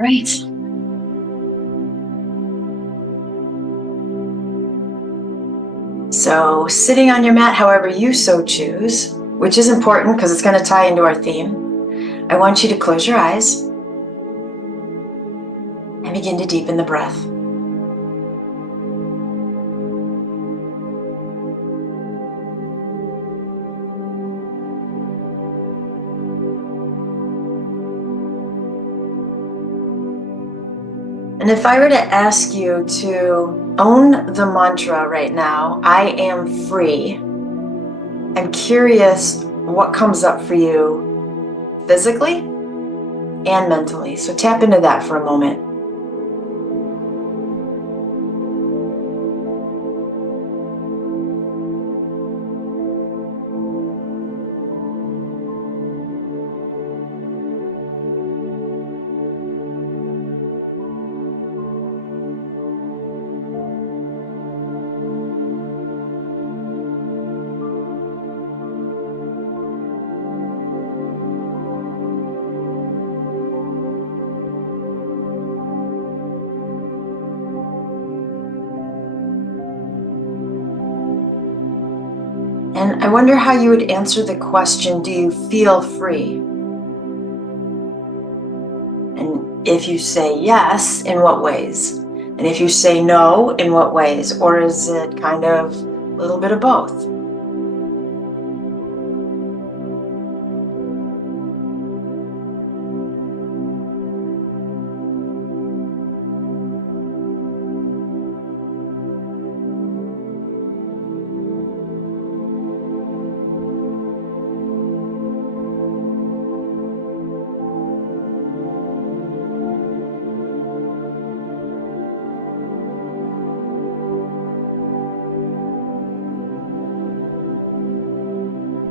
Right. So sitting on your mat however you so choose, which is important because it's going to tie into our theme, I want you to close your eyes and begin to deepen the breath. And if I were to ask you to own the mantra right now, I am free, I'm curious what comes up for you physically and mentally. So tap into that for a moment. And I wonder how you would answer the question, do you feel free? And if you say yes, in what ways? And if you say no, in what ways? Or is it kind of a little bit of both?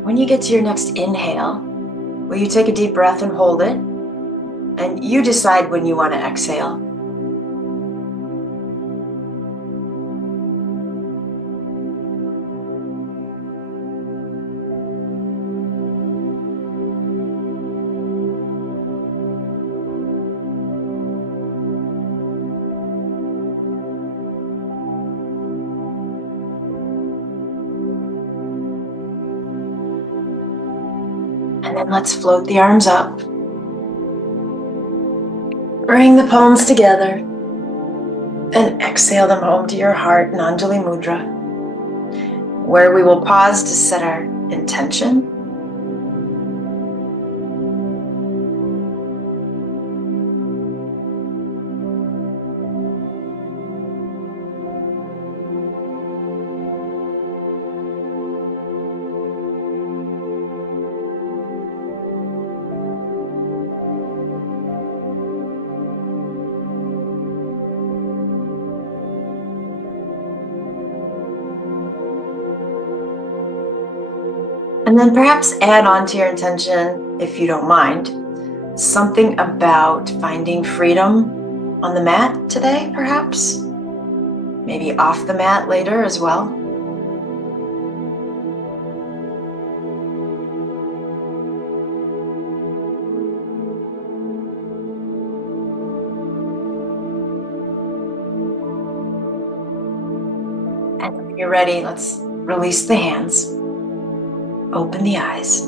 When you get to your next inhale, will you take a deep breath and hold it? And you decide when you want to exhale. And then let's float the arms up. Bring the palms together and exhale them home to your heart in Anjali Mudra, where we will pause to set our intention. And then perhaps add on to your intention, if you don't mind, something about finding freedom on the mat today, perhaps. Maybe off the mat later as well. And when you're ready, let's release the hands. Open the eyes.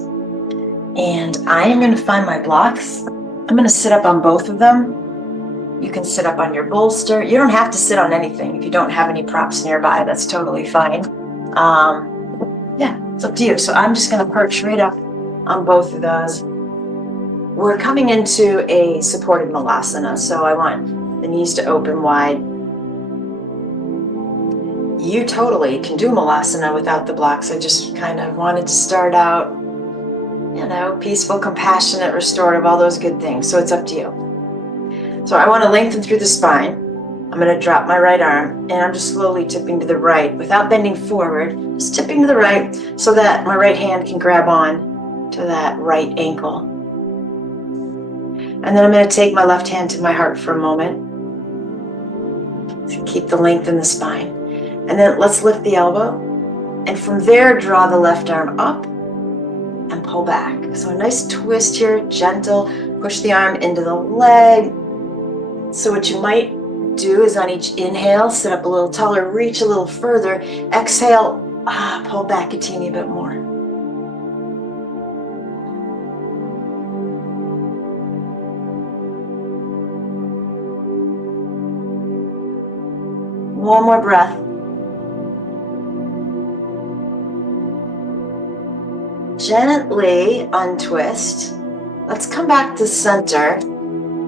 And I am going to find my blocks. I'm going to sit up on both of them. You can sit up on your bolster. You don't have to sit on anything. If you don't have any props nearby, that's totally fine. Yeah, it's up to you. So I'm just going to perch right up on both of those. We're coming into a supported malasana, so I want the knees to open wide. You totally can do malasana without the blocks. I just kind of wanted to start out, peaceful, compassionate, restorative, all those good things. So it's up to you. So I want to lengthen through the spine. I'm going to drop my right arm and I'm just slowly tipping to the right without bending forward, just tipping to the right so that my right hand can grab on to that right ankle. And then I'm going to take my left hand to my heart for a moment. So keep the length in the spine. And then let's lift the elbow. And from there, draw the left arm up and pull back. So a nice twist here, gentle. Push the arm into the leg. So what you might do is on each inhale, sit up a little taller, reach a little further. Exhale, pull back a teeny bit more. One more breath. Gently untwist. Let's come back to center.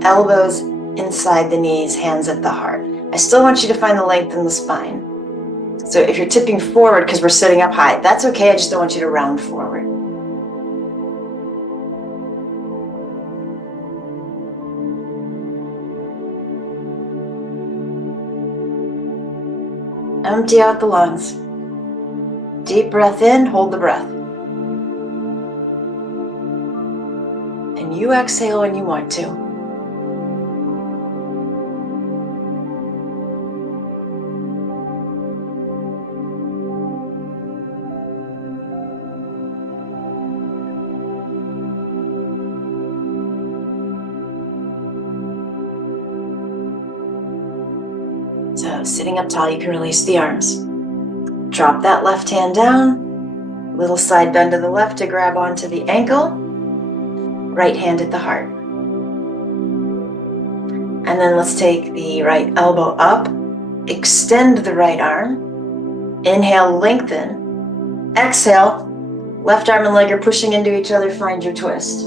Elbows inside the knees, hands at the heart. I still want you to find the length in the spine. So if you're tipping forward because we're sitting up high, that's okay. I just don't want you to round forward. Empty out the lungs. Deep breath in, hold the breath. And you exhale when you want to. So sitting up tall, you can release the arms. Drop that left hand down. Little side bend to the left to grab onto the ankle. Right hand at the heart. And then let's take the right elbow up. Extend the right arm. Inhale, lengthen. Exhale, left arm and leg are pushing into each other. Find your twist.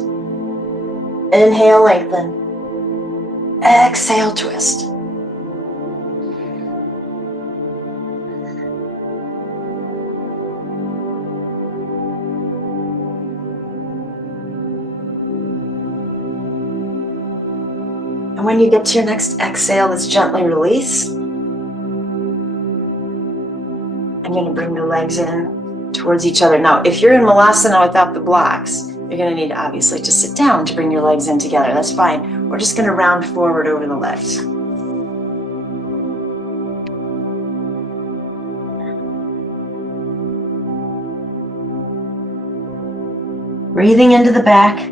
Inhale, lengthen. Exhale, twist. And when you get to your next exhale, let's gently release. I'm going to bring the legs in towards each other. Now, if you're in Malasana without the blocks, you're going to need obviously to sit down to bring your legs in together. That's fine. We're just going to round forward over the legs. Breathing into the back.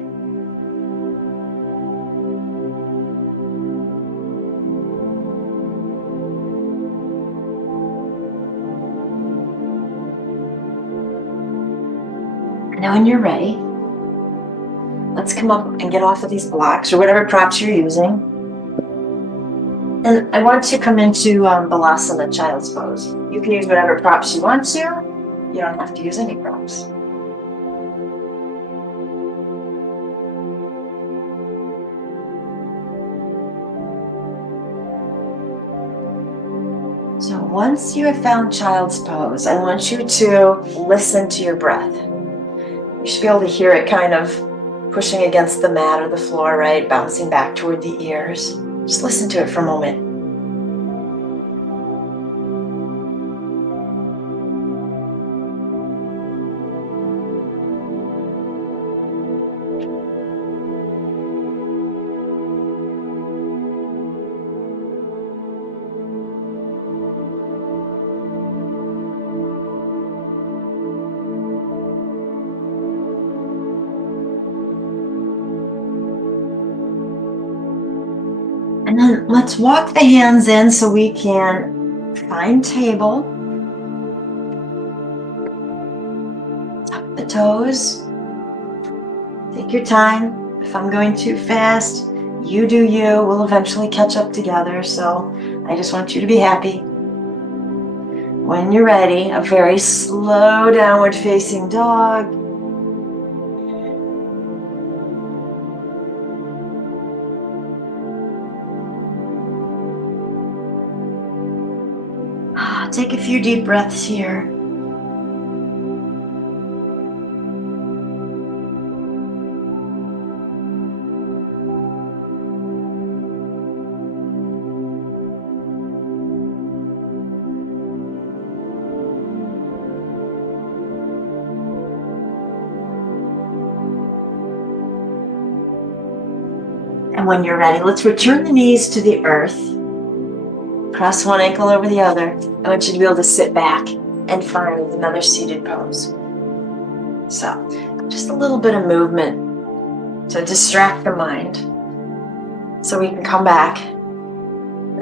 Now when you're ready, let's come up and get off of these blocks or whatever props you're using. And I want to come into Balasana, Child's Pose. You can use whatever props you want to. You don't have to use any props. So once you have found Child's Pose, I want you to listen to your breath. You should be able to hear it kind of pushing against the mat or the floor, right? Bouncing back toward the ears. Just listen to it for a moment. And then let's walk the hands in so we can find table. Tuck the toes. Take your time. If I'm going too fast, you do you. We'll eventually catch up together. So I just want you to be happy. When you're ready, a very slow downward facing dog. Take a few deep breaths here. And when you're ready, let's return the knees to the earth. Cross one ankle over the other. I want you to be able to sit back and find another seated pose. So, just a little bit of movement to distract the mind so we can come back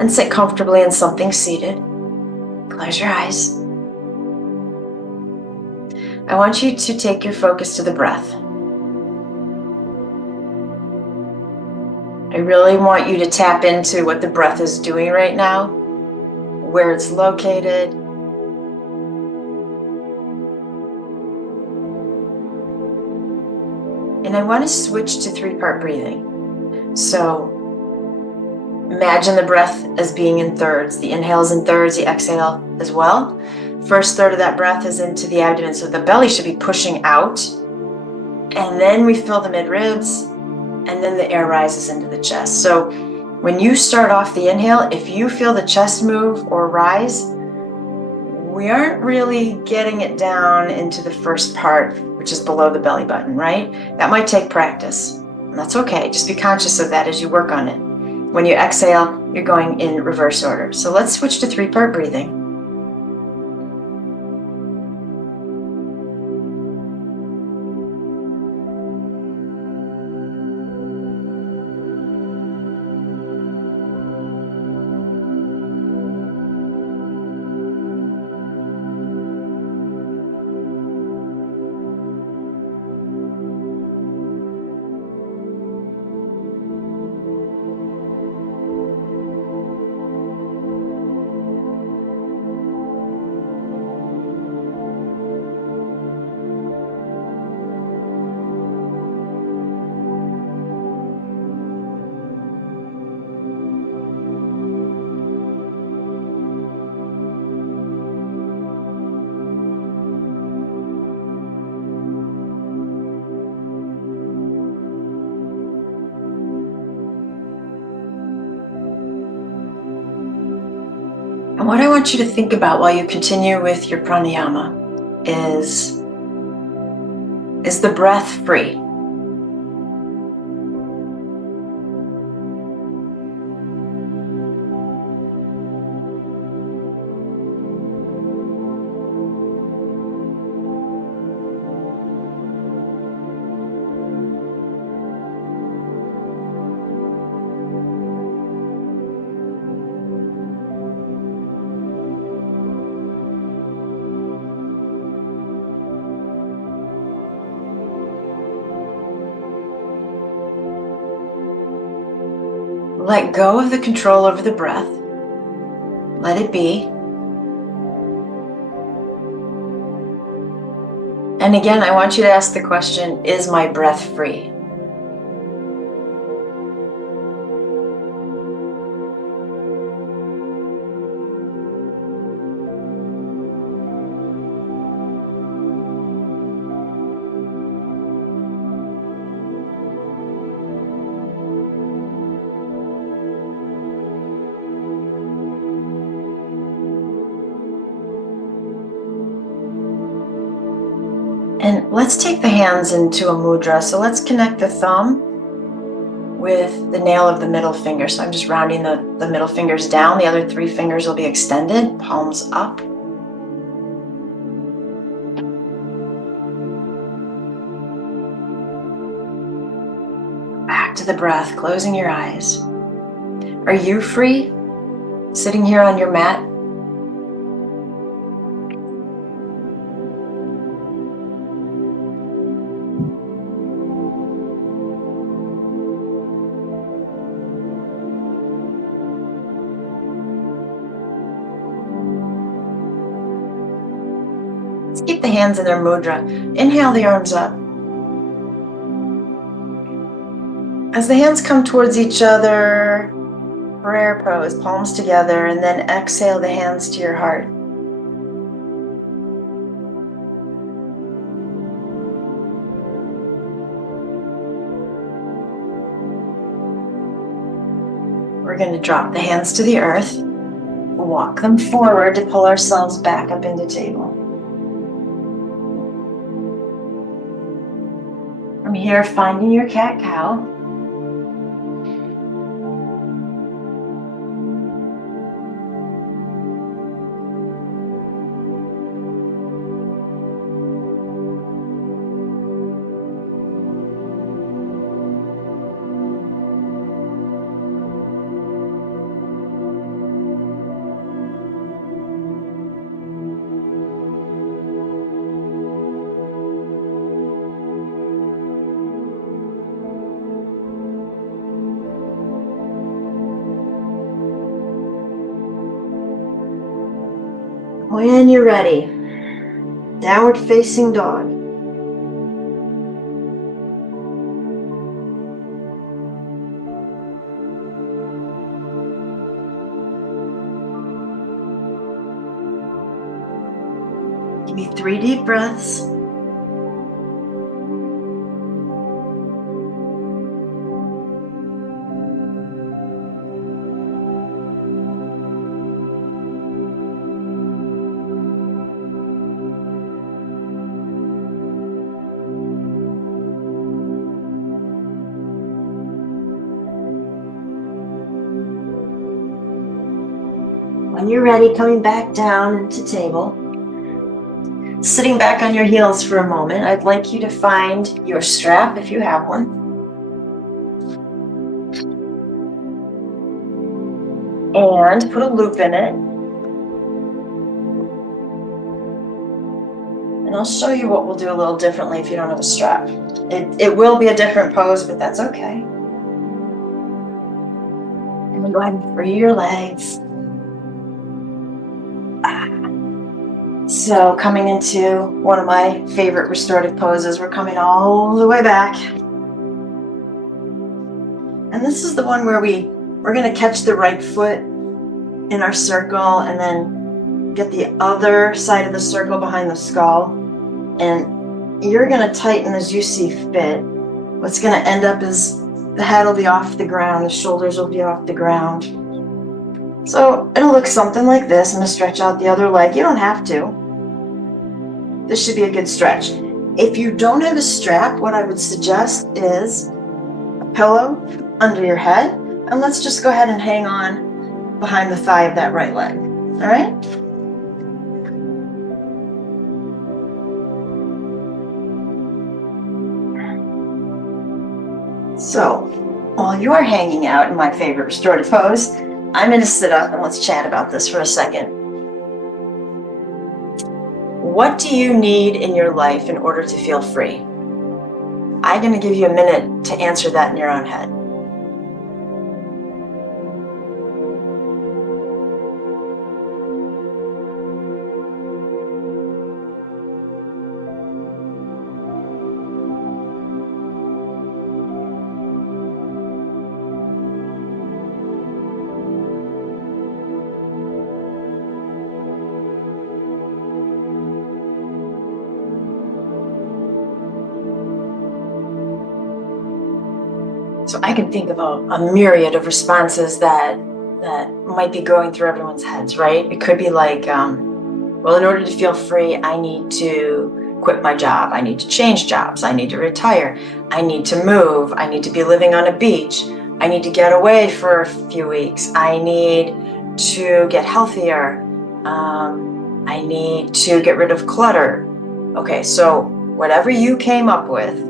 and sit comfortably in something seated. Close your eyes. I want you to take your focus to the breath. I really want you to tap into what the breath is doing right now, where it's located. And I want to switch to 3-part breathing. So imagine the breath as being in thirds. The inhale is in thirds, the exhale as well. First third of that breath is into the abdomen, so the belly should be pushing out. And then we fill the mid-ribs, and then the air rises into the chest. So when you start off the inhale, if you feel the chest move or rise, we aren't really getting it down into the first part, which is below the belly button, right? That might take practice. And that's okay. Just be conscious of that as you work on it. When you exhale, you're going in reverse order. So let's switch to 3-part breathing. And what I want you to think about while you continue with your pranayama is the breath free? Let go of the control over the breath. Let it be. And again, I want you to ask the question, is my breath free? And let's take the hands into a mudra. So let's connect the thumb with the nail of the middle finger. So I'm just rounding the middle fingers down. The other 3 fingers will be extended, palms up. Back to the breath, closing your eyes. Are you free sitting here on your mat? Let's keep the hands in their mudra. Inhale the arms up. As the hands come towards each other, prayer pose, palms together, and then exhale the hands to your heart. We're going to drop the hands to the earth, walk them forward to pull ourselves back up into table. From here, finding your cat-cow. When you're ready, downward facing dog. Give me 3 deep breaths. When you're ready, coming back down into table. Sitting back on your heels for a moment, I'd like you to find your strap if you have one. And put a loop in it. And I'll show you what we'll do a little differently if you don't have a strap. It will be a different pose, but that's okay. And then go ahead and free your legs. So coming into one of my favorite restorative poses, we're coming all the way back. And this is the one where we're going to catch the right foot in our circle and then get the other side of the circle behind the skull. And you're going to tighten as you see fit. What's going to end up is the head will be off the ground, the shoulders will be off the ground. So it'll look something like this. I'm going to stretch out the other leg. You don't have to. This should be a good stretch. If you don't have a strap, what I would suggest is a pillow under your head. And let's just go ahead and hang on behind the thigh of that right leg. All right? So while you're hanging out in my favorite restorative pose, I'm going to sit up and let's chat about this for a second. What do you need in your life in order to feel free? I'm going to give you a minute to answer that in your own head. So I can think of a myriad of responses that might be going through everyone's heads, right? It could be like, well, in order to feel free, I need to quit my job. I need to change jobs. I need to retire. I need to move. I need to be living on a beach. I need to get away for a few weeks. I need to get healthier. I need to get rid of clutter. Okay, so whatever you came up with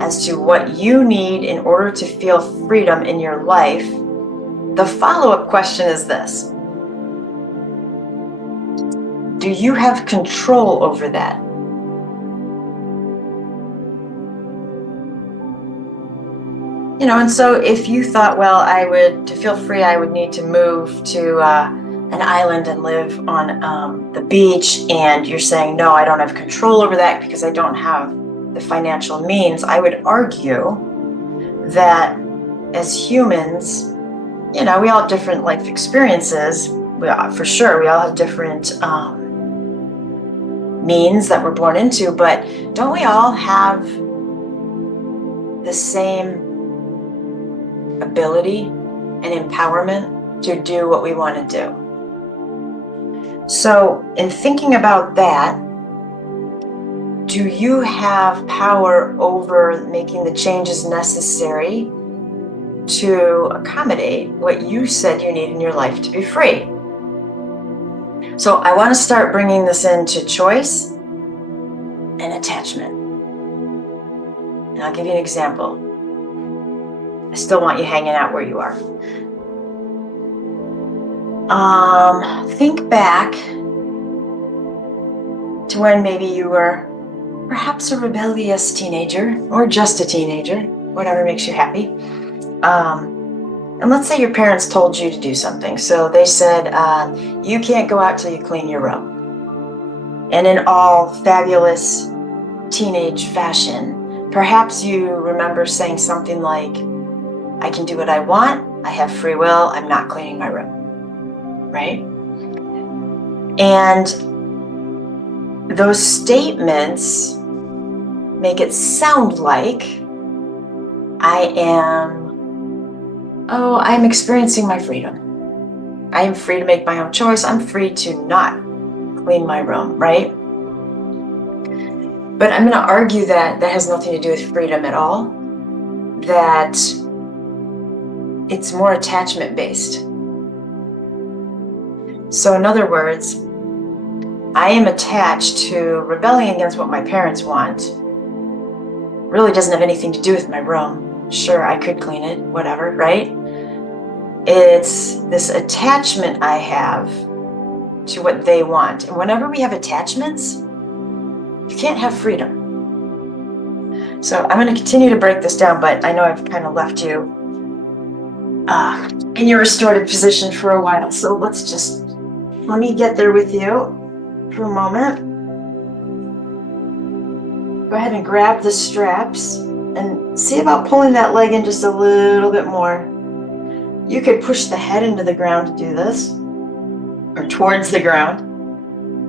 as to what you need in order to feel freedom in your life, the follow-up question is this. Do you have control over that? You know, and so if you thought, well, to feel free, I would need to move to an island and live on the beach, and you're saying, no, I don't have control over that because I don't have the financial means, I would argue that as humans, you know, we all have different life experiences. For sure, we all have different means that we're born into, but don't we all have the same ability and empowerment to do what we want to do? So in thinking about that, do you have power over making the changes necessary to accommodate what you said you need in your life to be free? So I want to start bringing this into choice and attachment. And I'll give you an example. I still want you hanging out where you are. Think back to when maybe you were perhaps a rebellious teenager, or just a teenager, whatever makes you happy. And let's say your parents told you to do something. So they said, you can't go out till you clean your room. And in all fabulous teenage fashion, perhaps you remember saying something like, I can do what I want, I have free will, I'm not cleaning my room, right? And those statements make it sound like I'm experiencing my freedom. I am free to make my own choice. I'm free to not clean my room, right? But I'm going to argue that that has nothing to do with freedom at all, that it's more attachment based. So in other words, I am attached to rebelling against what my parents want. Really doesn't have anything to do with my room. Sure, I could clean it, whatever, right? It's this attachment I have to what they want. And whenever we have attachments, you can't have freedom. So I'm going to continue to break this down, but I know I've kind of left you in your restorative position for a while. So let me get there with you for a moment. Go ahead and grab the straps and see about pulling that leg in just a little bit more. You could push the head into the ground to do this, or towards the ground,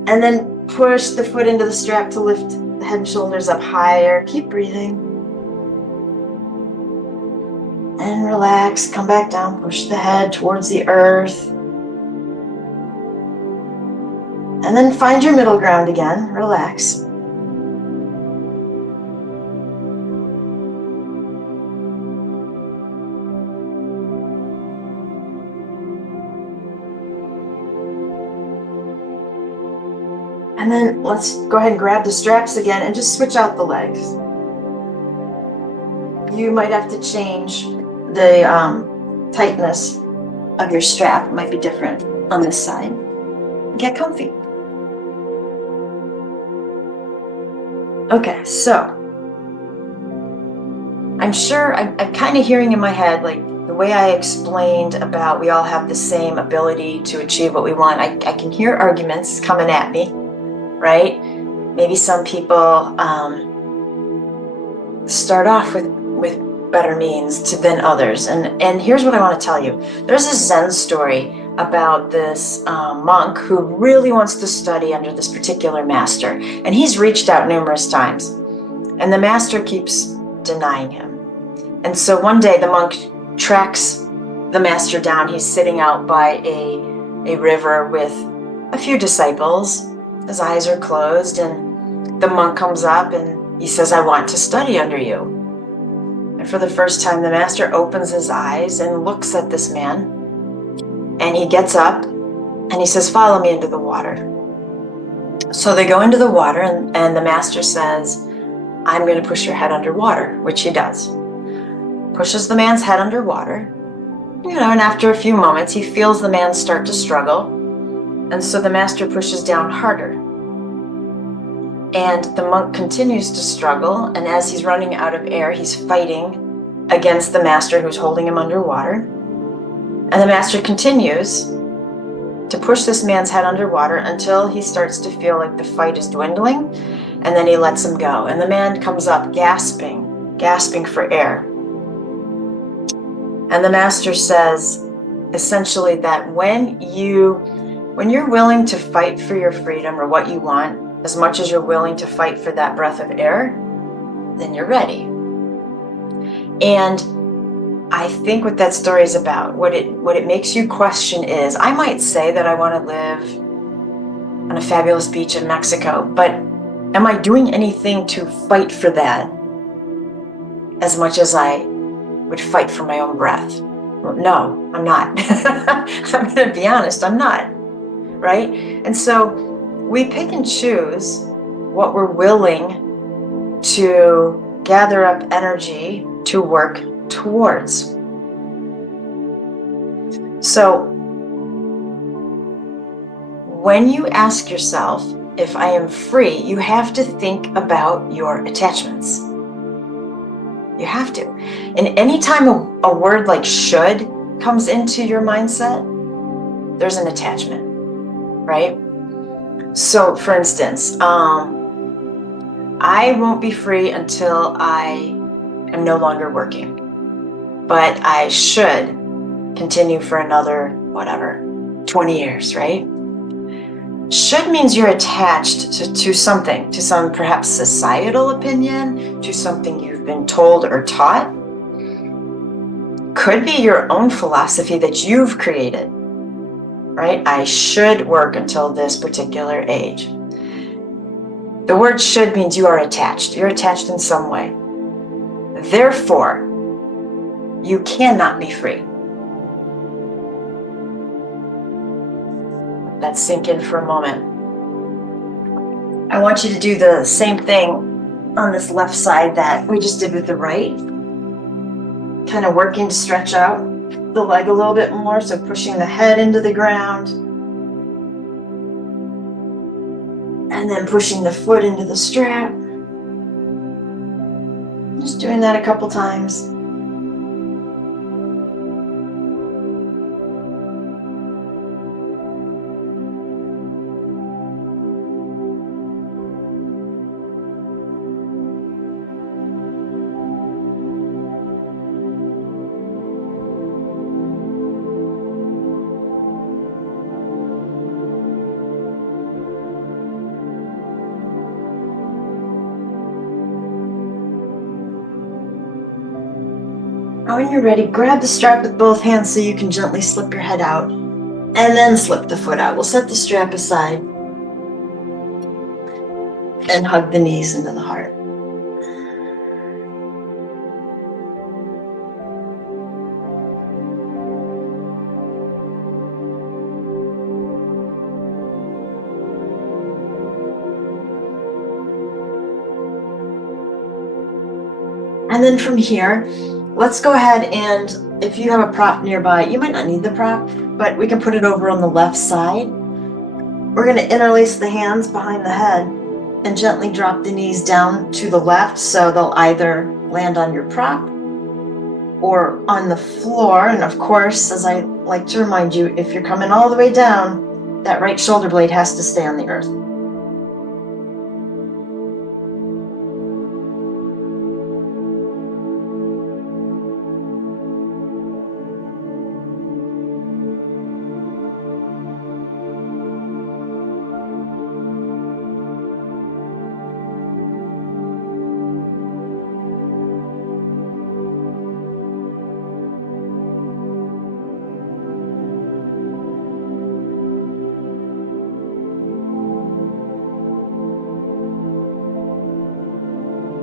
and then push the foot into the strap to lift the head and shoulders up higher. Keep breathing. And relax, come back down, push the head towards the earth. And then find your middle ground again, relax. And then let's go ahead and grab the straps again and just switch out the legs. You might have to change the tightness of your strap. It might be different on this side. Get comfy. Okay, so I'm sure I'm kind of hearing in my head, like the way I explained about we all have the same ability to achieve what we want. I can hear arguments coming at me, right? Maybe some people start off with better means than others. And here's what I want to tell you. There's a Zen story about this monk who really wants to study under this particular master. And he's reached out numerous times. And the master keeps denying him. And so one day the monk tracks the master down. He's sitting out by a river with a few disciples. His eyes are closed, and the monk comes up and he says, I want to study under you. And for the first time, the master opens his eyes and looks at this man. And he gets up and he says, follow me into the water. So they go into the water, and the master says, I'm going to push your head underwater, which he does. Pushes the man's head underwater. And after a few moments, he feels the man start to struggle. And so the master pushes down harder. And the monk continues to struggle. And as he's running out of air, he's fighting against the master who's holding him underwater. And the master continues to push this man's head underwater until he starts to feel like the fight is dwindling. And then he lets him go. And the man comes up gasping for air. And the master says essentially that when you're willing to fight for your freedom or what you want, as much as you're willing to fight for that breath of air, then you're ready. And I think what that story is about, what it makes you question is, I might say that I want to live on a fabulous beach in Mexico, but am I doing anything to fight for that as much as I would fight for my own breath? Well, no, I'm not. I'm going to be honest, I'm not. Right? And so we pick and choose what we're willing to gather up energy to work towards. So when you ask yourself if I am free, you have to think about your attachments. You have to. And anytime a word like should comes into your mindset, there's an attachment, right? So for instance, I won't be free until I am no longer working, but I should continue for another, whatever, 20 years, right? Should means you're attached to something, to some perhaps societal opinion, to something you've been told or taught. Could be your own philosophy that you've created, right? I should work until this particular age. The word should means you are attached. You're attached in some way. Therefore, you cannot be free. Let that sink in for a moment. I want you to do the same thing on this left side that we just did with the right. Kind of working to stretch out the leg a little bit more, so pushing the head into the ground. And then pushing the foot into the strap. Just doing that a couple times. Now when you're ready, grab the strap with both hands so you can gently slip your head out and then slip the foot out. We'll set the strap aside and hug the knees into the heart. And then from here, let's go ahead and if you have a prop nearby, you might not need the prop, but we can put it over on the left side. We're going to interlace the hands behind the head and gently drop the knees down to the left, so they'll either land on your prop or on the floor. And of course, as I like to remind you, if you're coming all the way down, that right shoulder blade has to stay on the earth.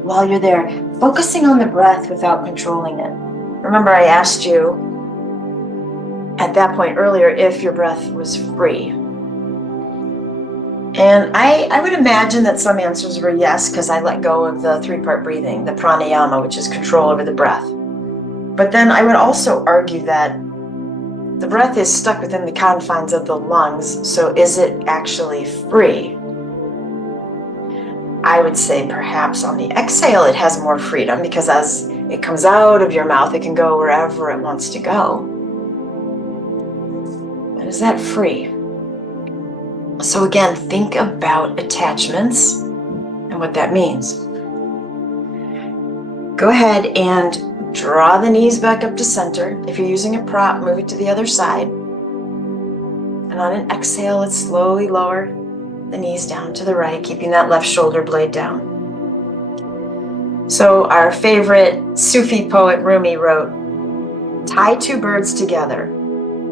While you're there, focusing on the breath without controlling it. Remember, I asked you at that point earlier if your breath was free. And I would imagine that some answers were yes, because I let go of the 3-part breathing, the pranayama, which is control over the breath. But then I would also argue that the breath is stuck within the confines of the lungs, so is it actually free? I would say perhaps on the exhale it has more freedom, because as it comes out of your mouth, it can go wherever it wants to go. But is that free? So again, think about attachments and what that means. Go ahead and draw the knees back up to center. If you're using a prop, move it to the other side. And on an exhale, let's slowly lower the knees down to the right, keeping that left shoulder blade down. So our favorite Sufi poet Rumi wrote, "Tie 2 birds together.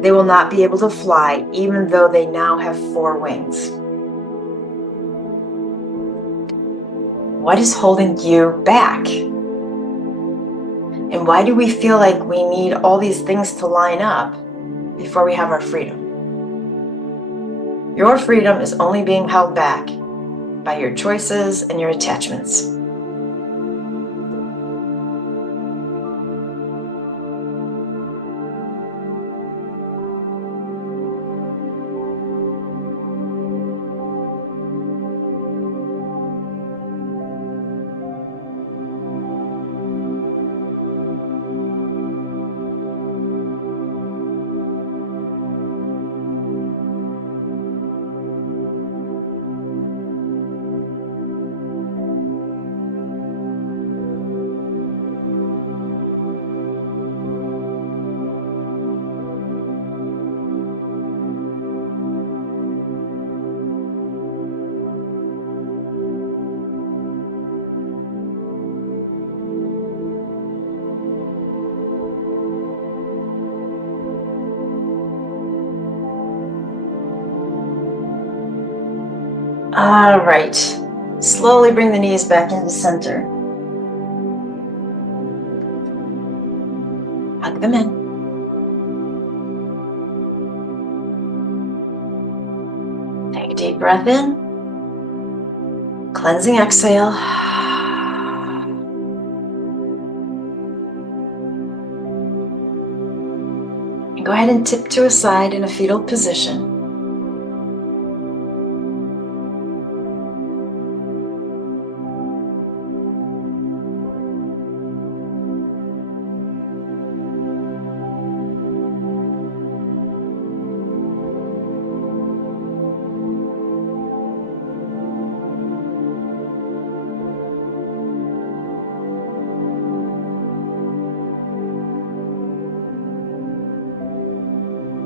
They will not be able to fly, even though they now have 4 wings." What is holding you back? And why do we feel like we need all these things to line up before we have our freedom? Your freedom is only being held back by your choices and your attachments. All right. Slowly bring the knees back into center. Hug them in. Take a deep breath in. Cleansing exhale. And go ahead and tip to a side in a fetal position.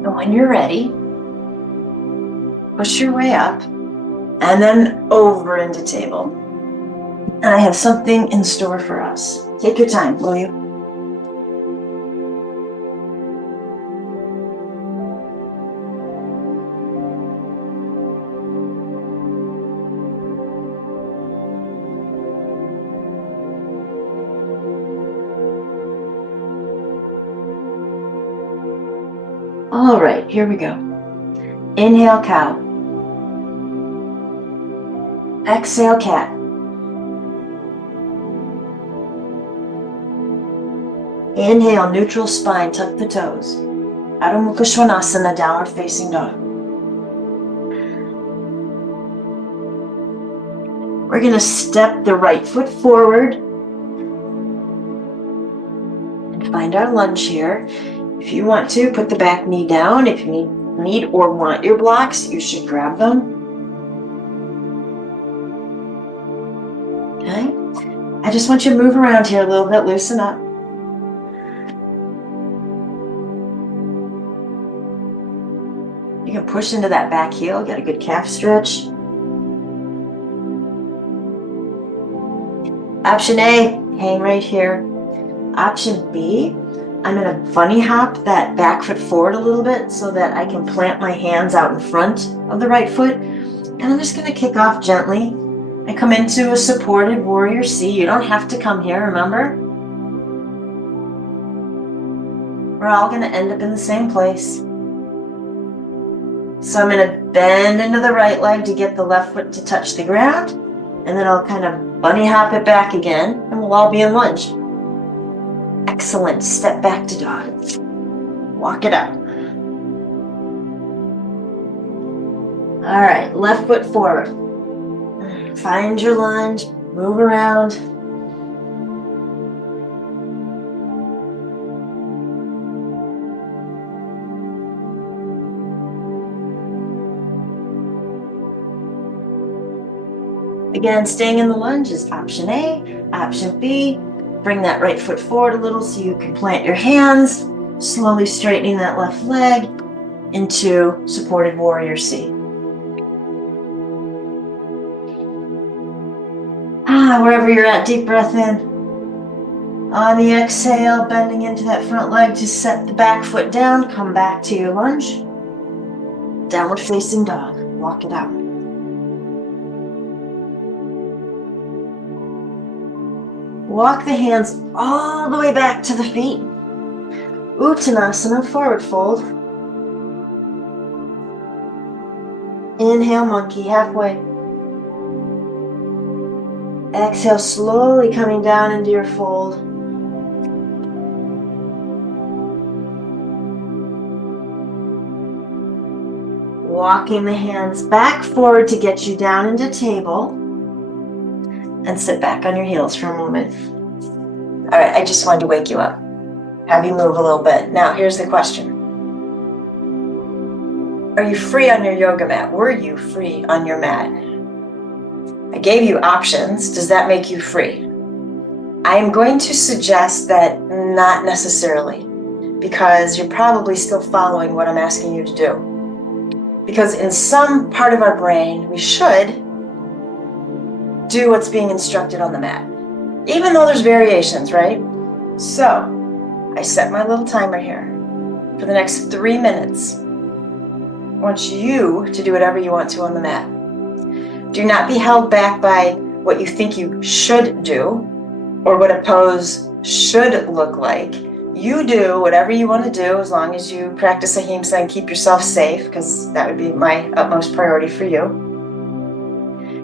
And when you're ready, push your way up and then over into table. And I have something in store for us. Take your time, will you? All right, here we go. Inhale, cow. Exhale, cat. Inhale, neutral spine, tuck the toes. Adho Mukha Svanasana, downward facing dog. We're going to step the right foot forward and find our lunge here. If you want to, put the back knee down. If you need or want your blocks, you should grab them. Okay. I just want you to move around here a little bit, loosen up. You can push into that back heel, get a good calf stretch. Option A, hang right here. Option B, I'm going to bunny hop that back foot forward a little bit so that I can plant my hands out in front of the right foot. And I'm just going to kick off gently. I come into a supported warrior C. You don't have to come here, remember? We're all going to end up in the same place. So I'm going to bend into the right leg to get the left foot to touch the ground. And then I'll kind of bunny hop it back again, and we'll all be in lunge. Excellent. Step back to dog. Walk it out. All right, left foot forward. Find your lunge, move around. Again, staying in the lunge is option A. Option B, bring that right foot forward a little so you can plant your hands, slowly straightening that left leg into supported warrior C. Wherever you're at, deep breath in. On the exhale, bending into that front leg to set the back foot down, come back to your lunge. Downward facing dog, walk it out. Walk the hands all the way back to the feet. Uttanasana, forward fold. Inhale, monkey, halfway. Exhale, slowly coming down into your fold. Walking the hands back forward to get you down into table. And sit back on your heels for a moment. All right, I just wanted to wake you up. Have you move a little bit. Now, here's the question. Are you free on your yoga mat? Were you free on your mat? I gave you options. Does that make you free? I am going to suggest that not necessarily, because you're probably still following what I'm asking you to do. Because in some part of our brain, we should do what's being instructed on the mat, even though there's variations, right? So I set my little timer here for the next 3 minutes. I want you to do whatever you want to on the mat. Do not be held back by what you think you should do or what a pose should look like. You do whatever you want to do as long as you practice ahimsa and keep yourself safe, because that would be my utmost priority for you.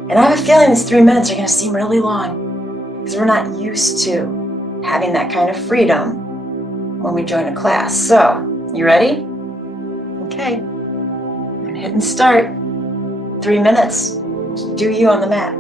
And I have a feeling these 3 minutes are going to seem really long because we're not used to having that kind of freedom when we join a class. So, you ready? Okay. I'm hitting start. 3 minutes. Do you on the mat.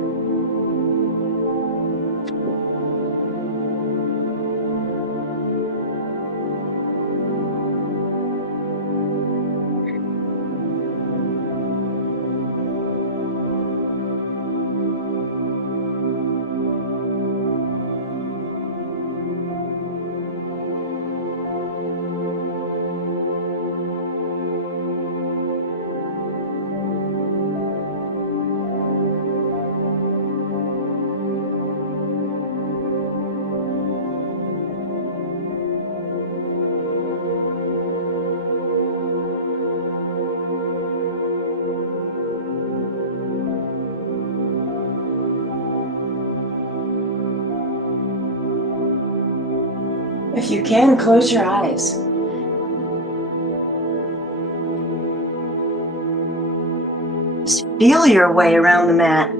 If you can, close your eyes. Just feel your way around the mat.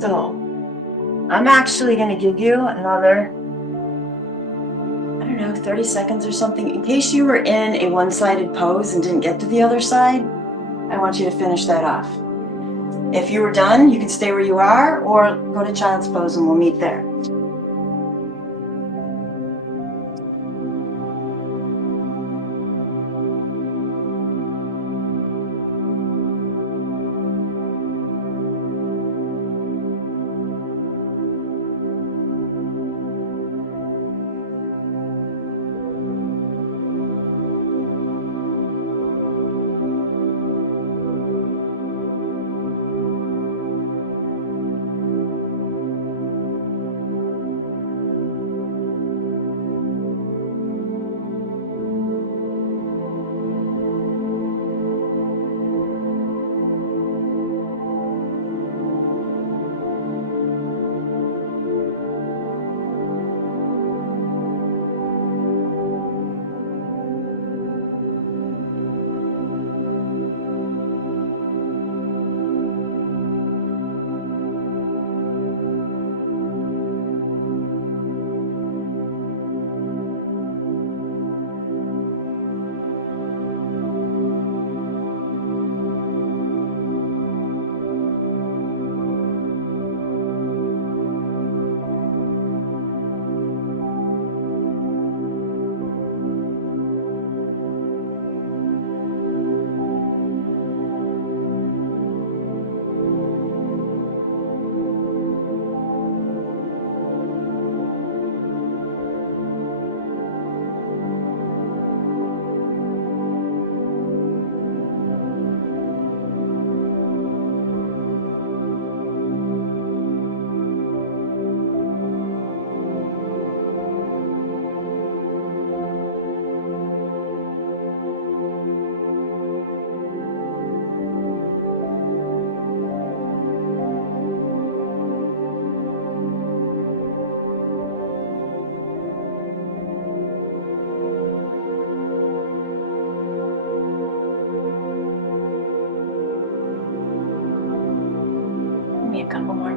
So, I'm actually going to give you another, 30 seconds or something. In case you were in a one-sided pose and didn't get to the other side, I want you to finish that off. If you were done, you can stay where you are or go to child's pose and we'll meet there.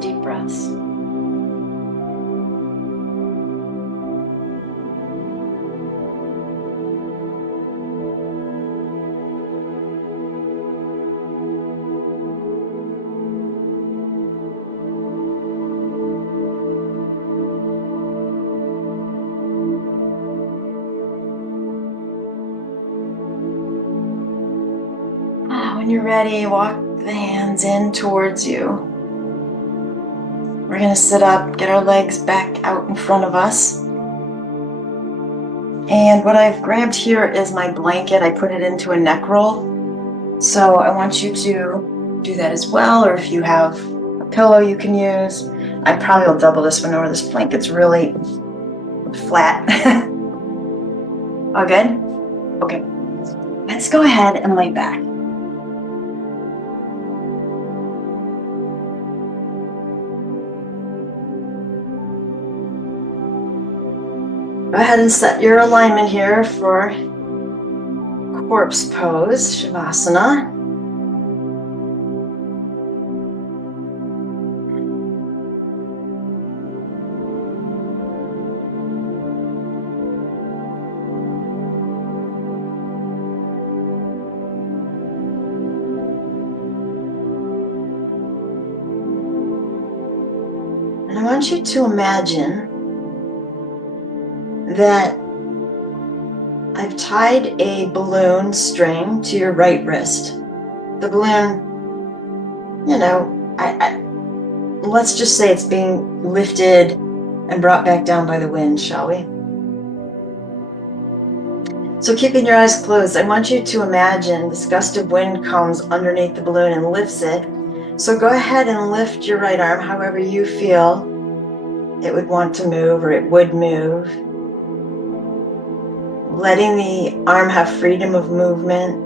deep breaths. When you're ready, walk the hands in towards you. We're going to sit up, get our legs back out in front of us. And what I've grabbed here is my blanket. I put it into a neck roll. So I want you to do that as well, or if you have a pillow you can use. I probably will double this one over. This blanket's really flat. All good? Okay. Let's go ahead and lay back. Go ahead and set your alignment here for corpse pose, Shavasana. And I want you to imagine that I've tied a balloon string to your right wrist. The balloon, let's just say it's being lifted and brought back down by the wind, shall we? So keeping your eyes closed, I want you to imagine this gust of wind comes underneath the balloon and lifts it. So go ahead and lift your right arm however you feel it would want to move or it would move. Letting the arm have freedom of movement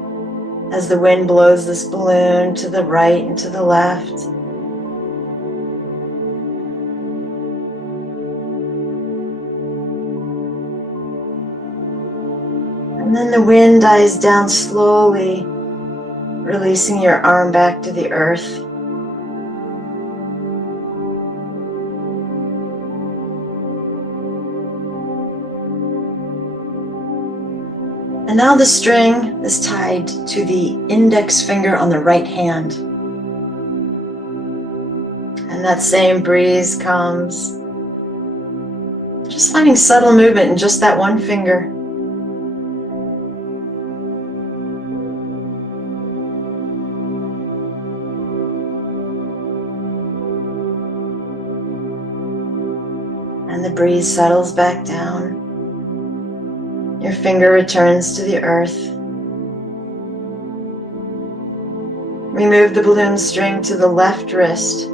as the wind blows this balloon to the right and to the left. And then the wind dies down slowly, releasing your arm back to the earth. And now the string is tied to the index finger on the right hand. And that same breeze comes. Just finding subtle movement in just that one finger. And the breeze settles back down. Your finger returns to the earth. Remove the balloon string to the left wrist.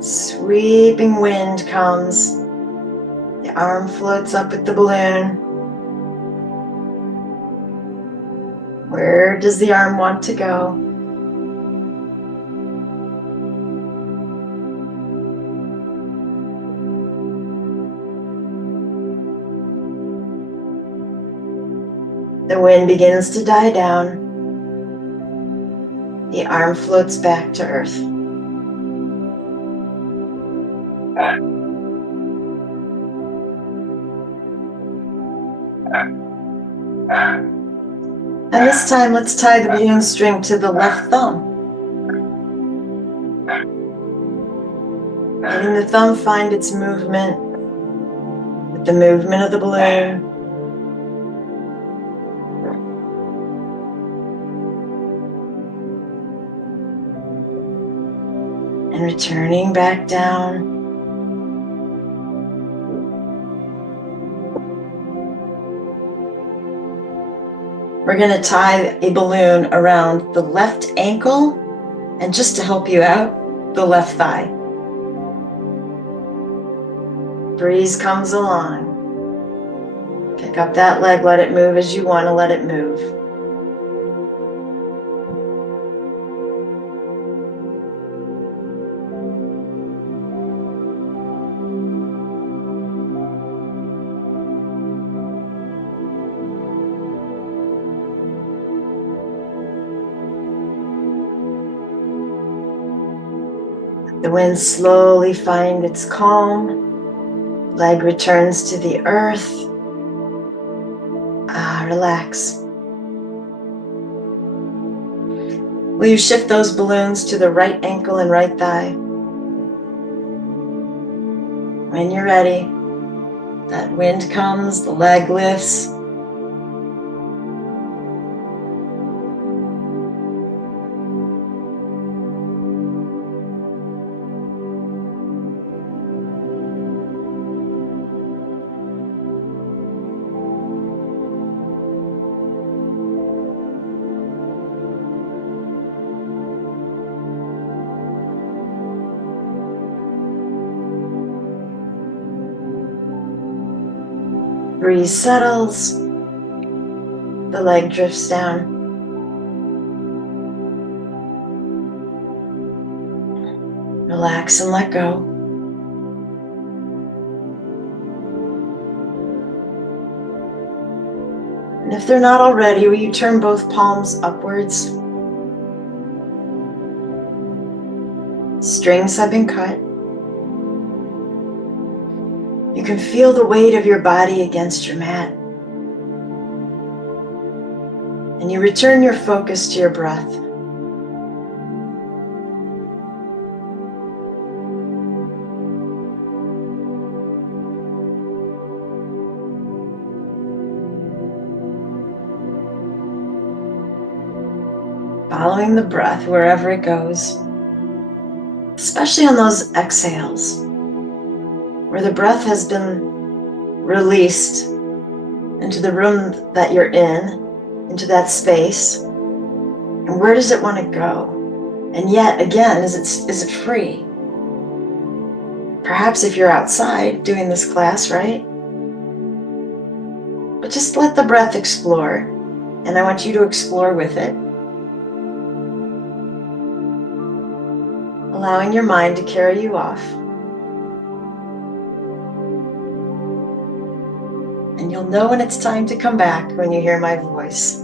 Sweeping wind comes. The arm floats up with the balloon. Where does the arm want to go? The wind begins to die down. The arm floats back to earth. And this time, let's tie the balloon string to the left thumb. Letting the thumb find its movement with the movement of the balloon. And returning back down. We're going to tie a balloon around the left ankle and, just to help you out, the left thigh. Breeze comes along. Pick up that leg, let it move as you want to let it move. The wind slowly finds its calm. Leg returns to the earth. Relax. Will you shift those balloons to the right ankle and right thigh? When you're ready, that wind comes, the leg lifts. Breeze settles, the leg drifts down. Relax and let go. And if they're not already, will you turn both palms upwards? Strings have been cut. You can feel the weight of your body against your mat. And you return your focus to your breath. Following the breath wherever it goes, especially on those exhales, where the breath has been released into the room that you're in, into that space. And where does it want to go? And yet again, is it free? Perhaps if you're outside doing this class, right? But just let the breath explore. And I want you to explore with it. Allowing your mind to carry you off. And you'll know when it's time to come back when you hear my voice.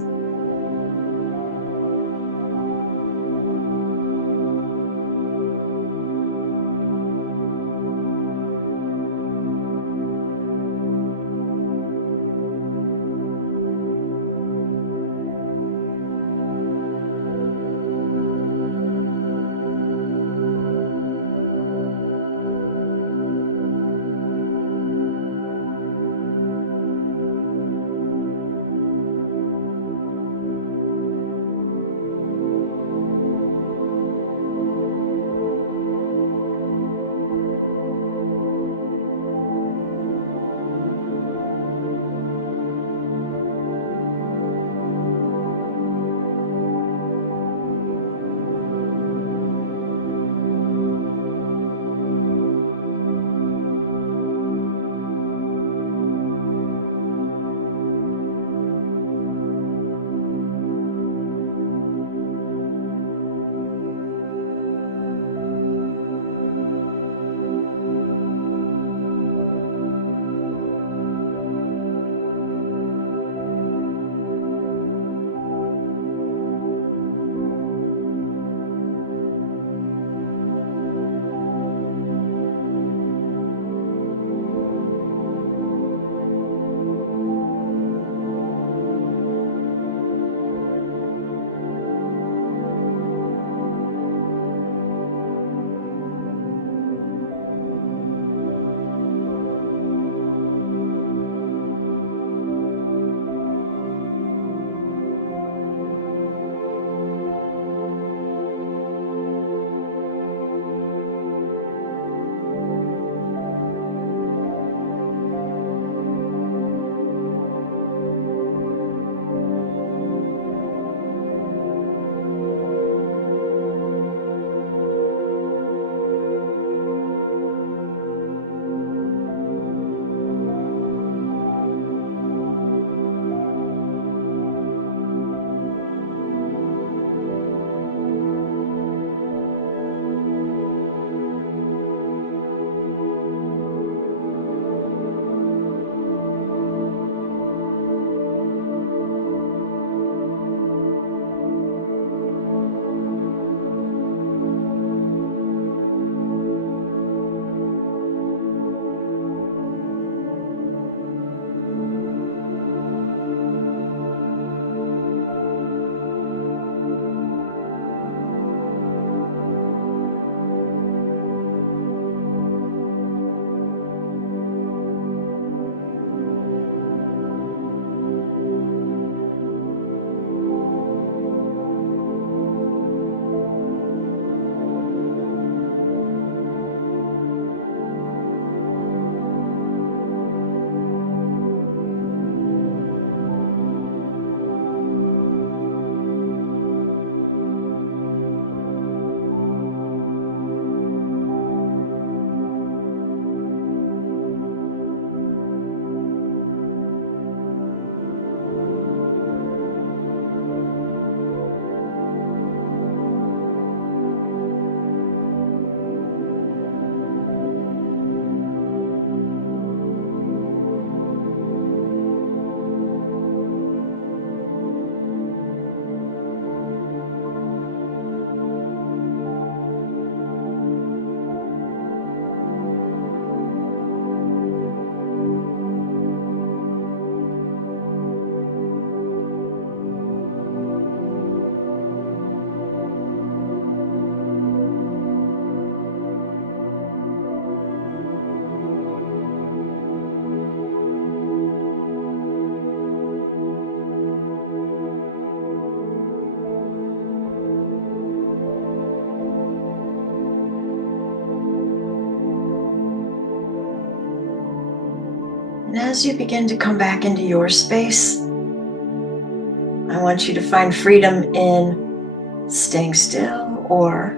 as you begin to come back into your space, I want you to find freedom in staying still or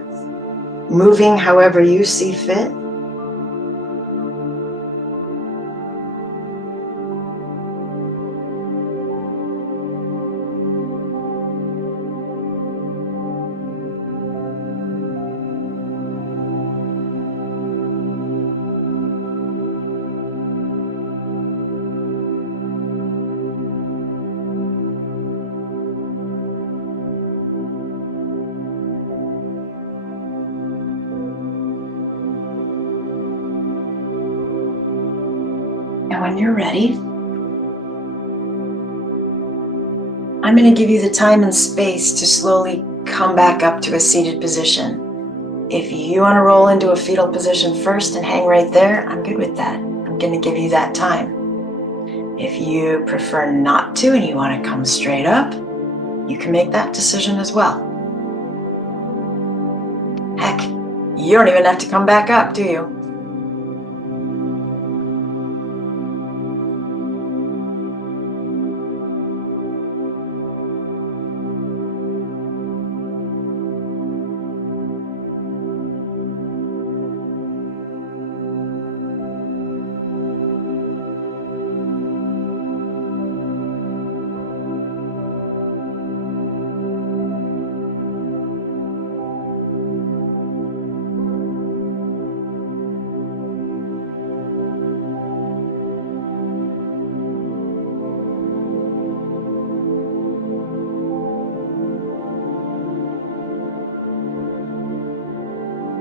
moving however you see fit. And when you're ready, I'm going to give you the time and space to slowly come back up to a seated position. If you want to roll into a fetal position first and hang right there, I'm good with that. I'm going to give you that time. If you prefer not to and you want to come straight up, you can make that decision as well. Heck, you don't even have to come back up, do you?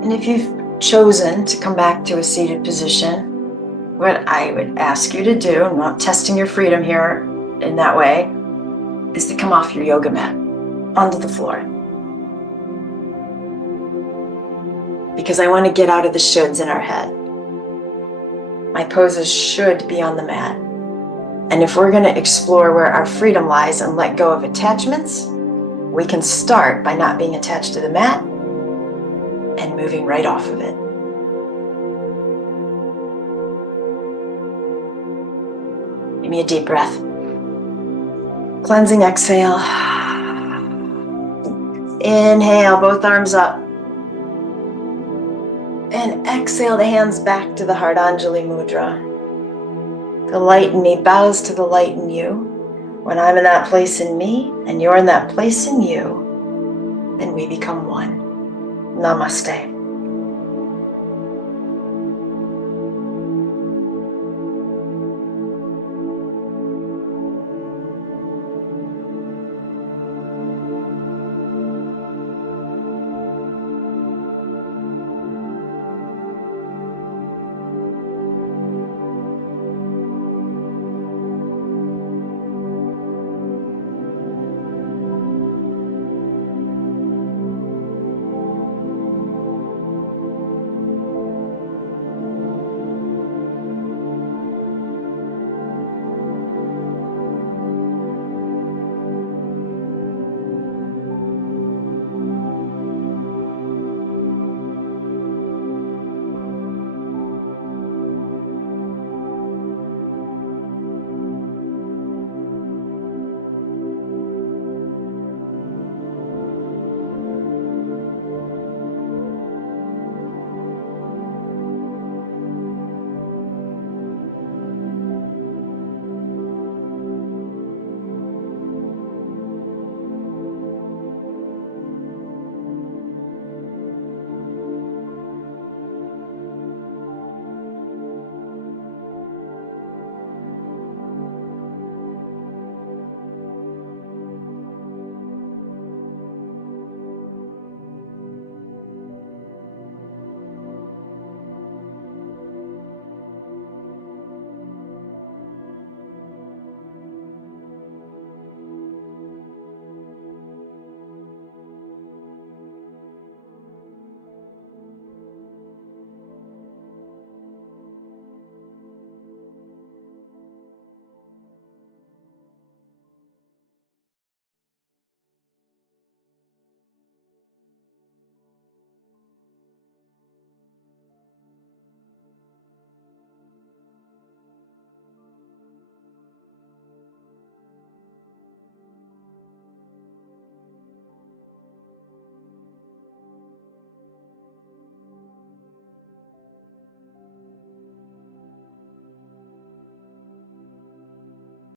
And if you've chosen to come back to a seated position, what I would ask you to do, I'm not testing your freedom here in that way, is to come off your yoga mat onto the floor. Because I want to get out of the shoulds in our head. My poses should be on the mat. And if we're going to explore where our freedom lies and let go of attachments, we can start by not being attached to the mat and moving right off of it. Give me a deep breath. Cleansing exhale. Inhale, both arms up. And exhale the hands back to the heart, Anjali Mudra. The light in me bows to the light in you. When I'm in that place in me and you're in that place in you, then we become one. Namaste.